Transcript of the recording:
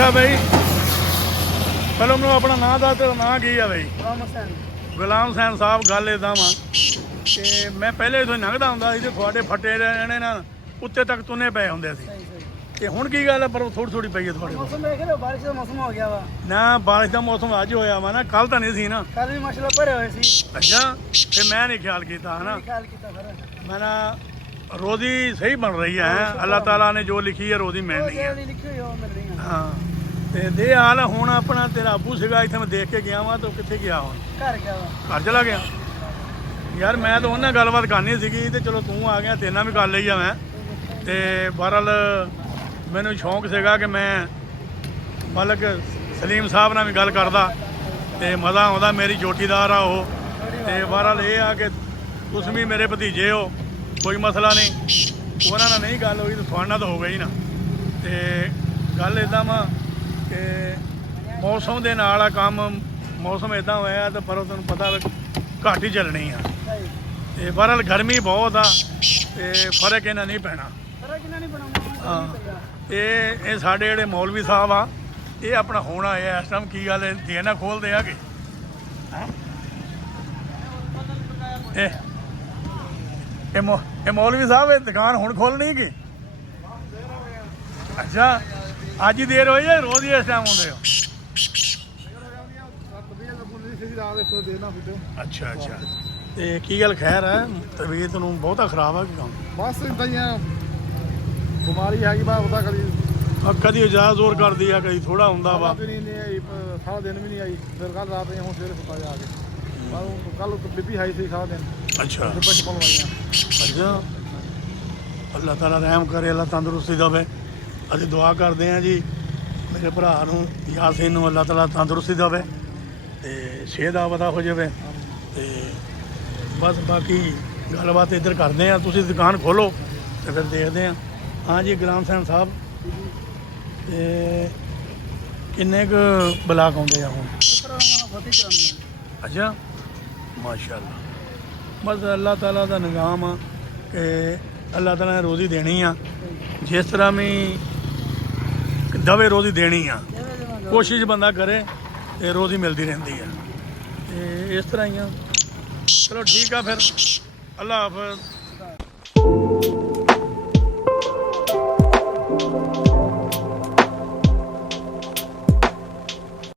ਅੱਛਾ ਬਈ, ਪਹਿਲਾਂ ਮੈਨੂੰ ਆਪਣਾ ਨਾਂ ਦੱਸ ਤੇ ਨਾਂ ਕੀ ਆ ਬਈ? ਗੁਲਾਮ ਹੁਸੈਨ ਸਾਹਿਬ। ਗੱਲ ਇੱਦਾਂ ਵਾ ਕਿ ਮੈਂ ਪਹਿਲੇ ਇੱਥੋਂ ਲੰਘਦਾ ਹੁੰਦਾ ਸੀ ਤੇ ਤੁਹਾਡੇ ਫੱਟੇ ਰਹਿਣੇ ਨਾਲ ਉੱਤੇ ਤੱਕ ਤੁੰਨੇ ਪਏ ਹੁੰਦੇ ਸੀ, ਤੇ ਹੁਣ ਕੀ ਗੱਲ ਹੈ ਪਰ ਥੋੜੀ ਥੋੜੀ ਪਈ ਹੈ ਤੁਹਾਡੇ ਕੋਲ? ਮੌਸਮ ਦੇਖ ਲਓ, ਬਾਰਿਸ਼ ਦਾ ਮੌਸਮ ਹੋ ਗਿਆ ਵਾ ਨਾ। ਬਾਰਿਸ਼ ਦਾ ਮੌਸਮ ਅੱਜ ਹੋਇਆ ਵਾ ਨਾ, ਕੱਲ ਤਾਂ ਨਹੀਂ ਸੀ ਨਾ। ਕੱਲ ਵੀ ਮਾਸ਼ਾਅੱਲਾ ਭਰੇ ਹੋਏ ਸੀ। ਅੱਛਾ, ਤੇ ਮੈਂ ਨਹੀਂ ਖਿਆਲ ਕੀਤਾ ਹਨਾ। ਖਿਆਲ ਕੀਤਾ ਸਰ। ਮੈਂ ਨਾ ਰੋਜ਼ੀ ਸਹੀ ਬਣ ਰਹੀ ਹੈ, ਅੱਲਾਹ ਤਾਲਾ ਨੇ ਜੋ ਲਿਖੀ ਹੈ ਰੋਜ਼ੀ ਮਿਲਣੀ ਹੈ। ਲਿਖੀ ਹੋਈ ਉਹ ਮਿਲ ਰਹੀ ਹੈ। ਹਾਂ, ਤੇ ਦੇ ਹਾਲ ਹੁਣ ਆਪਣਾ ਤੇਰਾ ਆਬੂ ਸੀਗਾ ਇੱਥੇ, ਮੈਂ ਦੇਖ ਕੇ ਗਿਆ ਵਾਂ, ਤਾਂ ਕਿੱਥੇ ਗਿਆ ਹੁਣ? ਘਰ ਗਿਆ ਵਾ। ਘਰ ਚਲਾ ਗਿਆ? ਯਾਰ ਮੈਂ ਤਾਂ ਉਹਨਾਂ ਗੱਲਬਾਤ ਕਰਨੀ ਸੀਗੀ ਤੇ ਚਲੋ ਤੂੰ ਆ ਗਿਆ, ਤੇਰੇ ਨਾਲ ਵੀ ਕਰ ਲਈ ਆ ਮੈਂ। ਤੇ ਬਹਰਹਾਲ ਮੈਨੂੰ ਸ਼ੌਂਕ ਸੀਗਾ ਕਿ ਮੈਂ ਮਲਕ ਸਲੀਮ ਸਾਹਿਬ ਨਾਲ ਵੀ ਗੱਲ ਕਰਦਾ ਤੇ ਮਜ਼ਾ ਆਉਂਦਾ। ਮੇਰੀ ਜੋਟੀਦਾਰ ਆ ਉਹ, ਤੇ ਬਹਰਹਾਲ ਇਹ ਆ ਕਿ ਤੁਸੀਂ ਵੀ ਮੇਰੇ ਭਤੀਜੇ ਹੋ, ਕੋਈ ਮਸਲਾ ਨਹੀਂ। ਉਹਨਾਂ ਨਾਲ ਨਹੀਂ ਗੱਲ ਹੋਈ ਤਾਂ ਤੁਹਾਡੇ ਨਾਲ ਤਾਂ ਹੋ ਗਈ ਨਾ। ਤੇ ਗੱਲ ਇੱਦਾਂ ਵਾ ਕਿ ਮੌਸਮ ਦੇ ਨਾਲ ਆ ਕੰਮ। ਮੌਸਮ ਇੱਦਾਂ ਹੋਇਆ ਤਾਂ ਪਰ ਤੁਹਾਨੂੰ ਪਤਾ ਘੱਟ ਹੀ ਚੱਲਣੀ ਆ। ਤੇ ਬਹਰਹਾਲ ਗਰਮੀ ਬਹੁਤ ਆ ਤੇ ਫਰਕ ਇਹਨਾਂ ਨਹੀਂ ਪੈਣਾ। ਹਾਂ, ਇਹ ਸਾਡੇ ਜਿਹੜੇ ਮੌਲਵੀ ਸਾਹਿਬ ਆ, ਇਹ ਆਪਣਾ ਹੁਣ ਆਏ ਇਸ ਟਾਈਮ। ਕੀ ਗੱਲ ਹੈ, ਦੇਣਾ ਖੋਲਦੇ ਆ ਕਿ ਇਹ ਮੌਲਵੀ ਸਾਹਿਬ ਇਹ ਦੁਕਾਨ ਹੁਣ ਖੋਲਣੀ ਕਿ? ਅੱਛਾ, ਅੱਜ ਹੀ ਦੇਰ ਹੋਈ ਹੈ, ਰੋਜ਼ ਹੀ ਇਸ ਟਾਈਮ ਆਉਂਦੇ ਹੋ? ਅੱਛਾ ਅੱਛਾ, ਤੇ ਕੀ ਗੱਲ ਖੈਰ ਹੈ? ਤਬੀਅਤ ਨੂੰ ਬਹੁਤਾ ਖਰਾਬ ਆ ਕਿ ਕੰਮ? ਬਸ ਇਦਾਂ ਹੀ ਆ, ਬਿਮਾਰੀ ਹੈਗੀ ਬਾ ਉਹਦਾ। ਕਦੀ ਜ਼ਿਆਦਾ ਜ਼ੋਰ ਕਰਦੀ ਆ, ਕਦੀ ਥੋੜਾ ਹੁੰਦਾ ਵਾ। ਨਹੀਂ ਆਈ, ਸਾਰਾ ਦਿਨ ਵੀ ਨਹੀਂ ਆਈ। ਫਿਰ ਕੱਲ ਰਾਤ ਨੂੰ ਹੁਣ ਸਵੇਰੇ ਸੁੱਤਾ ਜਾ ਕੇ। ਕੱਲ ਬੀਬੀ ਆਈ ਸੀ ਸਾਰਾ ਦਿਨ। ਅੱਛਾ ਪਲਵਾਈਆਂ। ਅੱਛਾ, ਅੱਲਾਹ ਤਾਲਾ ਰਹਿਮ ਕਰੇ, ਅੱਲਾਹ ਤੰਦਰੁਸਤੀ ਦੇਵੇ। ਅਸੀਂ ਦੁਆ ਕਰਦੇ ਹਾਂ ਜੀ ਮੇਰੇ ਭਰਾ ਨੂੰ, ਯਾਸੀਨ ਨੂੰ, ਅੱਲਾਹ ਤਾਲਾ ਤੰਦਰੁਸਤੀ ਦੇਵੇ ਤੇ ਸਿਹਤ ਆਵਦਾ ਹੋ ਜਾਵੇ। ਤੇ ਬਸ ਬਾਕੀ ਗੱਲਬਾਤ ਇੱਧਰ ਕਰਦੇ ਹਾਂ। ਤੁਸੀਂ ਦੁਕਾਨ ਖੋਲੋ ਤੇ ਫਿਰ ਦੇਖਦੇ ਹਾਂ। ਹਾਂ ਜੀ, ਗੁਲਾਮ ਹੁਸੈਨ ਸਾਹਿਬ, ਤੇ ਕਿੰਨੇ ਕੁ ਬਲਾਕ ਆਉਂਦੇ ਆ ਹੁਣ? ਅੱਛਾ, ਮਾਸ਼ਾ ਅੱਲਾਹ। ਬਸ ਅੱਲਾਹ ਤਾਲਾ ਦਾ ਨਿਜ਼ਾਮ ਆ ਕਿ ਅੱਲਾਹ ਤਾਲਾ ਨੇ ਰੋਜ਼ੀ ਦੇਣੀ ਆ, ਜਿਸ ਤਰ੍ਹਾਂ ਵੀ ਦਵੇ ਰੋਜ਼ੀ ਦੇਣੀ ਆ। ਕੋਸ਼ਿਸ਼ ਬੰਦਾ ਕਰੇ ਤੇ ਰੋਜ਼ੀ ਮਿਲਦੀ ਰਹਿੰਦੀ ਆ। ਤੇ ਇਸ ਤਰ੍ਹਾਂ ਹੀ ਆ। ਚਲੋ ਠੀਕ ਆ ਫਿਰ, ਅੱਲਾਹ ਹਾਫਿਜ਼।